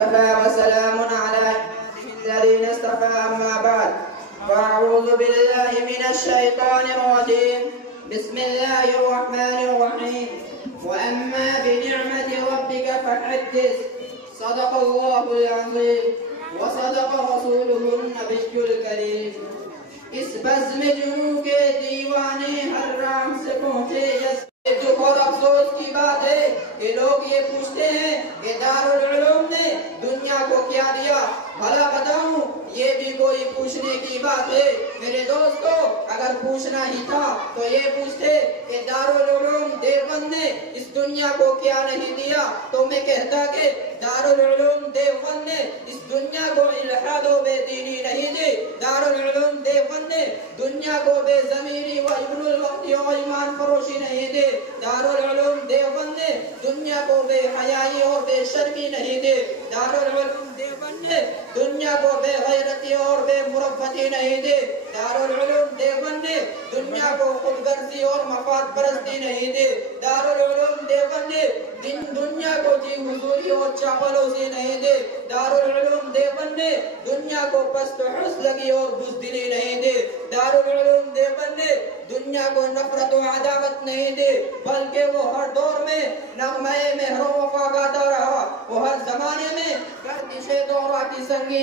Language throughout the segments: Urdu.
وسلام على عباده الذين اصطفى أما بعد فأعوذ بالله من الشيطان الرجيم بسم الله الرحمن الرحيم وأما بنعمة ربك فحدث صدق الله العظيم وصدق رسوله النبي الكريم اس بزم جنوں کے دیوانے ہر رام سے پہنچے دکھ اور افسوس کی بات ہے کہ لوگ یہ پوچھتے ہیں کہ دارالعلوم نے دنیا کو کیا دیا بھلا بتاؤں یہ بھی کوئی پوچھنے کی بات ہے میرے دوستو اگر پوچھنا ہی تھا تو یہ پوچھتے کہ دارالعلوم دیوبند نے اس دنیا کو کیا نہیں دیا تو میں کہتا کہ دارالعلوم دیوبند نے اس دنیا کو الحاد و بے دینی نہیں دی دارالعلوم دیوبند نے دنیا کو بے زمینی و ابن الوقتی و ایمان فروشی نہیں دی دارالعلوم دیوبند نے دنیا کو بے حیائی اور بے شرمی نہیں دی دارالعلوم دیوبند نے دنیا کو بے غیرتی اور بے مرفتی نہیں دی دارالعلوم دیوبند نے دنیا کو خود غرضی اور مفاد پرستی نہیں دی دارالعلوم دیوبند نے دنیا کو جی حضوری اور چاولوں سے نہیں دی دارالعلوم دیوبند نے دنیا کو پست و حسلگی اور بزدلی نہیں دی دارالعلوم دیوبند نے دنیا کو نفرت و عداوت نہیں دی بلکہ وہ ہر دور میں نغمہ مہر و وفا گاتا رہا وہ ہر زمانے میں گردش دورہ کی سنگین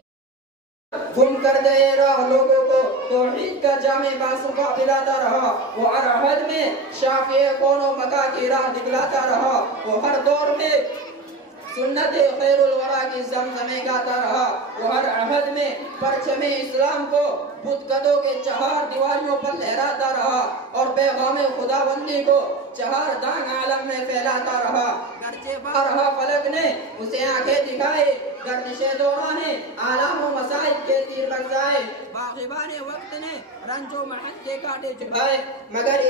گم کر دے راہ لوگوں کو توحید کا جامع باسوکا پلاتا رہا وہ ہر عہد میں شافع کون و مکہ کی راہ دکھلاتا رہا وہ ہر دور میں سنت خیر الورا کی زمزمے گاتا رہا وہ ہر عہد میں پرچم اسلام کو بت قدوں کے چہار دیواریوں پر لہراتا رہا اور پیغام خدا بندی کو چہار دان عالم میں پھیلاتا رہا گرچہ بارہا فلک نے اسے آنکھیں دکھائے گردش دورہ نے آلام و مسائب کے تیر برزائے باغبان وقت نے رنج و محنت کے کاٹے چبھائے مگر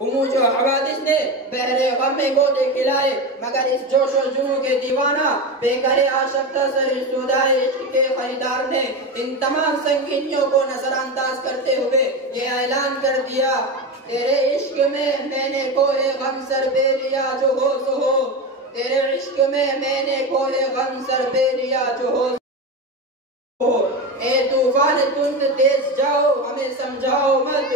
اموج و حوادث نے بحر غم میں گودے کھلائے مگر اس جوش و جنوں کے دیوانہ بے کرے آشفتہ سر سودائے عشق کے خریدار نے ان تمام سنگینیوں کو نظر انداز کرتے ہوئے یہ اعلان کر دیا تیرے عشق میں نے کوئے غم سر بے لیا جو ہو سو ہو تیرے عشق میں نے کوئے غم سر بے لیا جو ہو سو اے طوفان تند تیز جاؤ ہمیں سمجھاؤ مت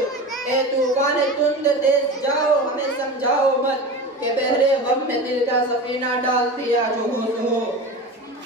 اے طوفان تند تیز جاؤ ہمیں سمجھاؤ مت کہ بحر غم میں دل کا سفینہ ڈال دیا جو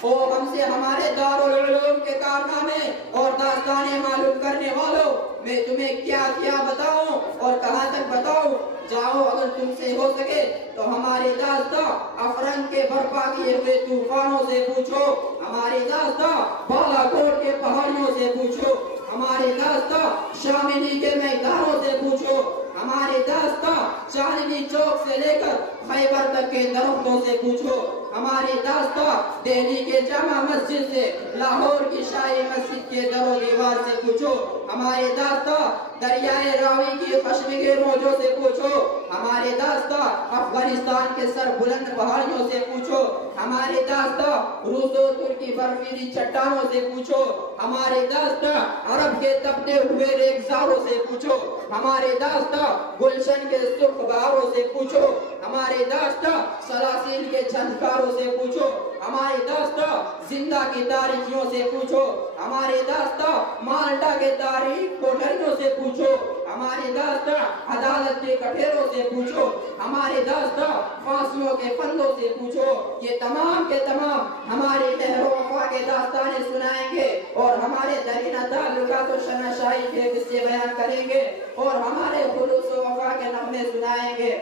ہو ہم سے ہمارے دارالعلوم کے کارنامے اور داستانیں معلوم کرنے والوں میں تمہیں کیا کیا بتاؤں اور کہاں تک بتاؤں جاؤ اگر تم سے ہو سکے تو ہماری داستاں افرنگ کے برپا کیے ہوئے طوفانوں سے پوچھو ہماری داستاں بالا کوٹ کے پہاڑیوں سے پوچھو ہماری داستاں شاملی کے میدانوں سے پوچھو ہماری داستاں چاندنی چوک سے لے کر خیبر تک کے درختوں سے پوچھو ہماری داستاں دہلی کے جامع مسجد سے لاہور کی شاہی مسجد کے در و دیوار سے پوچھو ہماری داستاں دریائے راوی کی خشم کے موجوں سے پوچھو ہماری داستاں افغانستان کے سر بلند پہاڑیوں سے پوچھو ہماری داستاں روس و ترکی برفیلی چٹانوں سے پوچھو ہماری داستاں عرب کے تپتے ہوئے ریگزاروں سے پوچھو ہماری داستاں گلشن کے سرخ بہاروں سے پوچھو ہماری داستاں سلاسل کے جھنکاروں سے پوچھو ہماری داستاں زندہ کی تاریخیوں سے پوچھو ہماری داستاں مالٹا کے تاریخ کوٹریوں سے پوچھو ہماری داستاں عدالت کے کٹھیروں سے پوچھو ہماری داستاں فانسیوں کے پھندوں سے پوچھو یہ تمام کے تمام ہماری لہر و وفا کے داستانیں سنائیں گے اور ہمارے درینہ تعلقات و شناشائی کے قصے بیان کریں گے اور ہمارے خلوص و وفا کے نغمے سنائیں گے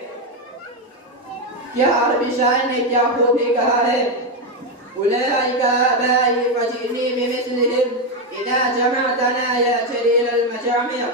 کیا عربی شاعر نے کیا خوبی کہا ہے اولئک آبائی فجئنی بمثلہم اذا جمعتنا یا جلیل المجامع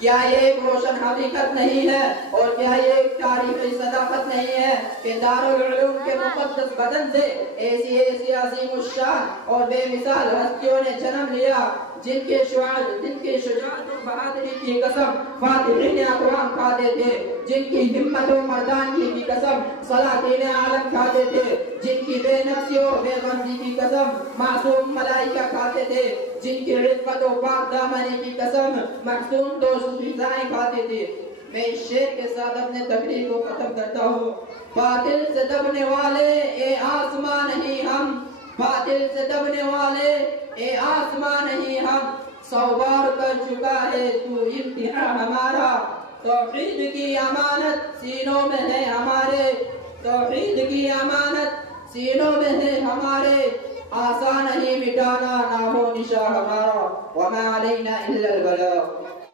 کیا یہ ایک روشن حقیقت نہیں ہے اور کیا یہ ایک تاریخی صداقت نہیں ہے کہ دارالعلوم کے مقدس بدن سے ایسی عظیم الشان اور بے مثال ہستیوں نے جنم لیا جن کے شجاعت و بہادری کی قسم فاتحین اکرام کھاتے تھے جن کی ہمت و مردانگی کی قسم سلاطین عالم کھاتے تھے جن کی بے نفسی اور بے غمزی کی قسم معصوم ملائکہ کھاتے تھے جن کی عفت و پاک دامنی کی قسم محسوم دوست فضائیں کھاتے تھے میں اس شعر کے ساتھ اپنے تقریر کو ختم کرتا ہوں باطل سے دبنے والے اے آسمان نہیں دل سے دبنے والے، اے آسمان نہیں ہم 100 بار کر چکا ہے تو امتحان ہمارا۔ توحید کی امانت سینوں میں ہے ہمارے، توحید کی امانت سینوں میں ہے ہمارے، آسان نہیں مٹانا نام و نشان ہمارا، وما علینا الا البلاغ۔